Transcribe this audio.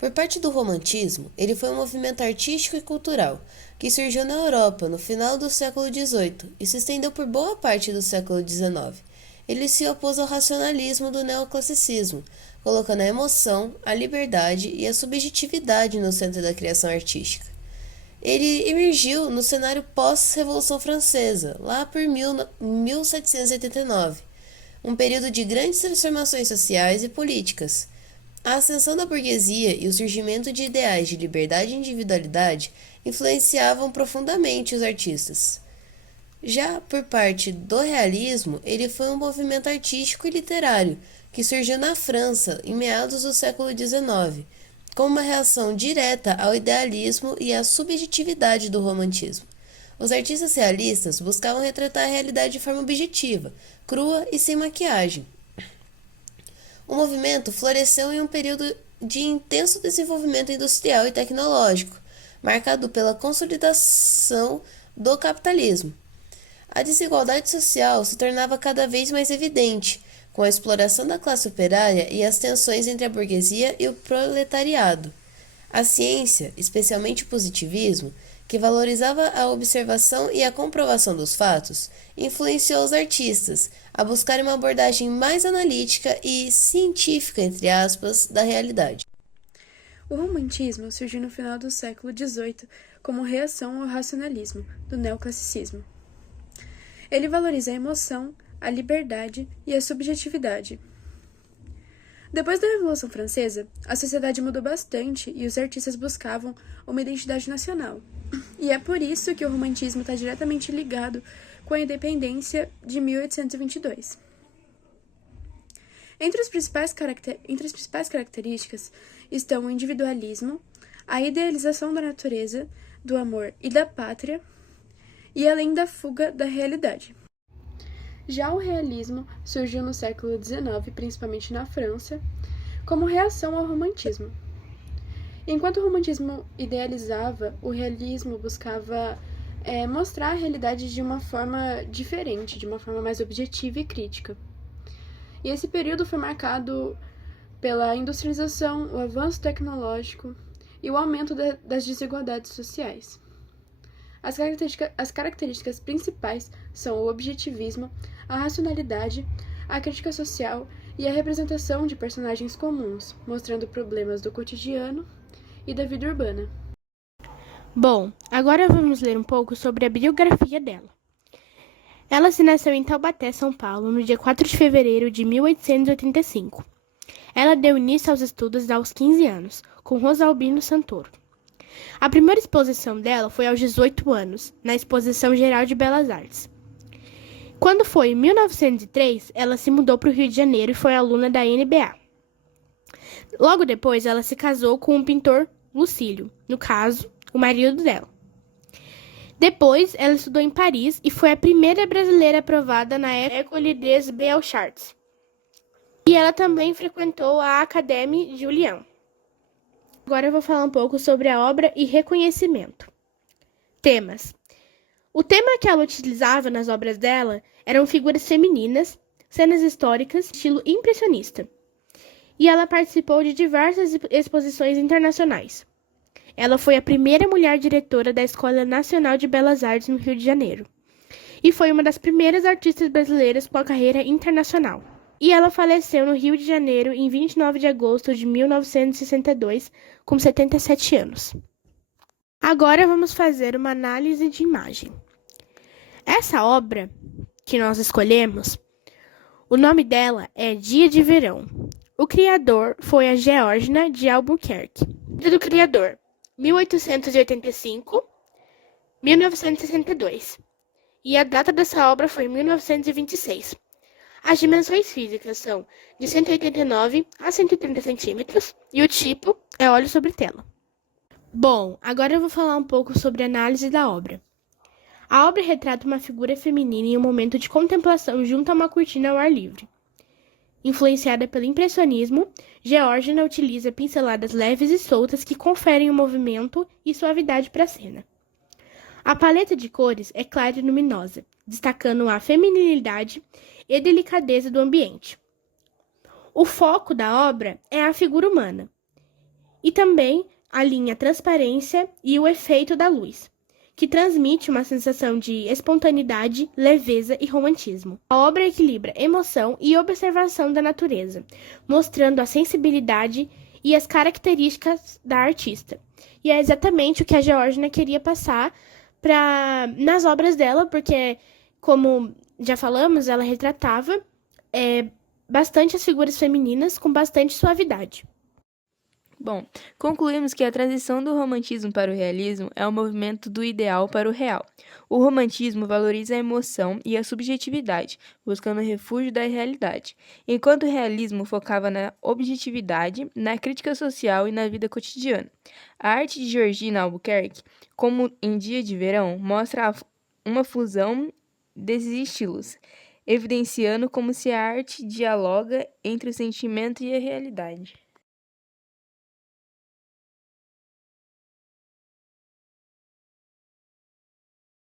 Por parte do romantismo, ele foi um movimento artístico e cultural que surgiu na Europa no final do século XVIII e se estendeu por boa parte do século XIX. Ele se opôs ao racionalismo do neoclassicismo, colocando a emoção, a liberdade e a subjetividade no centro da criação artística. Ele emergiu no cenário pós-Revolução Francesa, lá por 1789, um período de grandes transformações sociais e políticas. A ascensão da burguesia e o surgimento de ideais de liberdade e individualidade influenciavam profundamente os artistas. Já por parte do realismo, ele foi um movimento artístico e literário que surgiu na França em meados do século XIX, como uma reação direta ao idealismo e à subjetividade do romantismo. Os artistas realistas buscavam retratar a realidade de forma objetiva, crua e sem maquiagem. O movimento floresceu em um período de intenso desenvolvimento industrial e tecnológico, marcado pela consolidação do capitalismo. A desigualdade social se tornava cada vez mais evidente, com a exploração da classe operária e as tensões entre a burguesia e o proletariado. A ciência, especialmente o positivismo, que valorizava a observação e a comprovação dos fatos, influenciou os artistas a buscarem uma abordagem mais analítica e científica, entre aspas, da realidade. O romantismo surgiu no final do século XVIII como reação ao racionalismo do neoclassicismo. Ele valoriza a emoção, a liberdade e a subjetividade. Depois da Revolução Francesa, a sociedade mudou bastante e os artistas buscavam uma identidade nacional. E é por isso que o romantismo está diretamente ligado com a independência de 1822. Entre as principais características estão o individualismo, a idealização da natureza, do amor e da pátria, e além da fuga da realidade. Já o realismo surgiu no século XIX, principalmente na França, como reação ao romantismo. Enquanto o romantismo idealizava, o realismo buscava mostrar a realidade de uma forma diferente, de uma forma mais objetiva e crítica. E esse período foi marcado pela industrialização, o avanço tecnológico e o aumento das desigualdades sociais. As características principais são o objetivismo, a racionalidade, a crítica social e a representação de personagens comuns, mostrando problemas do cotidiano e da vida urbana. Bom, agora vamos ler um pouco sobre a biografia dela. Ela se nasceu em Taubaté, São Paulo, no dia 4 de fevereiro de 1885. Ela deu início aos estudos aos 15 anos, com Rosalbino Santoro. A primeira exposição dela foi aos 18 anos, na Exposição Geral de Belas Artes. Quando foi em 1903, ela se mudou para o Rio de Janeiro e foi aluna da NBA. Logo depois, ela se casou com o pintor Lucílio, no caso, o marido dela. Depois, ela estudou em Paris e foi a primeira brasileira aprovada na École des Beaux-Arts. E ela também frequentou a Académie Julian. Agora eu vou falar um pouco sobre a obra e reconhecimento. Temas. O tema que ela utilizava nas obras dela eram figuras femininas, cenas históricas, estilo impressionista. E ela participou de diversas exposições internacionais. Ela foi a primeira mulher diretora da Escola Nacional de Belas Artes no Rio de Janeiro. E foi uma das primeiras artistas brasileiras com a carreira internacional. E ela faleceu no Rio de Janeiro em 29 de agosto de 1962, com 77 anos. Agora vamos fazer uma análise de imagem. Essa obra que nós escolhemos, o nome dela é Dia de Verão. O criador foi a Geórgina de Albuquerque. Vida do criador, 1885, 1962. E a data dessa obra foi 1926. As dimensões físicas são de 189 a 130 centímetros e o tipo é óleo sobre tela. Bom, agora eu vou falar um pouco sobre a análise da obra. A obra retrata uma figura feminina em um momento de contemplação junto a uma cortina ao ar livre. Influenciada pelo impressionismo, Geórgina utiliza pinceladas leves e soltas que conferem um movimento e suavidade para a cena. A paleta de cores é clara e luminosa, destacando a feminilidade e delicadeza do ambiente. O foco da obra é a figura humana, e também alinha a transparência e o efeito da luz, que transmite uma sensação de espontaneidade, leveza e romantismo. A obra equilibra emoção e observação da natureza, mostrando a sensibilidade e as características da artista. E é exatamente o que a Georgina queria passar nas obras dela, porque, como já falamos, ela retratava bastante as figuras femininas com bastante suavidade. Bom, concluímos que a transição do romantismo para o realismo é um movimento do ideal para o real. O romantismo valoriza a emoção e a subjetividade, buscando refúgio da realidade, enquanto o realismo focava na objetividade, na crítica social e na vida cotidiana. A arte de Georgina Albuquerque, como em Dia de Verão, mostra uma fusão desses estilos, evidenciando como se a arte dialoga entre o sentimento e a realidade.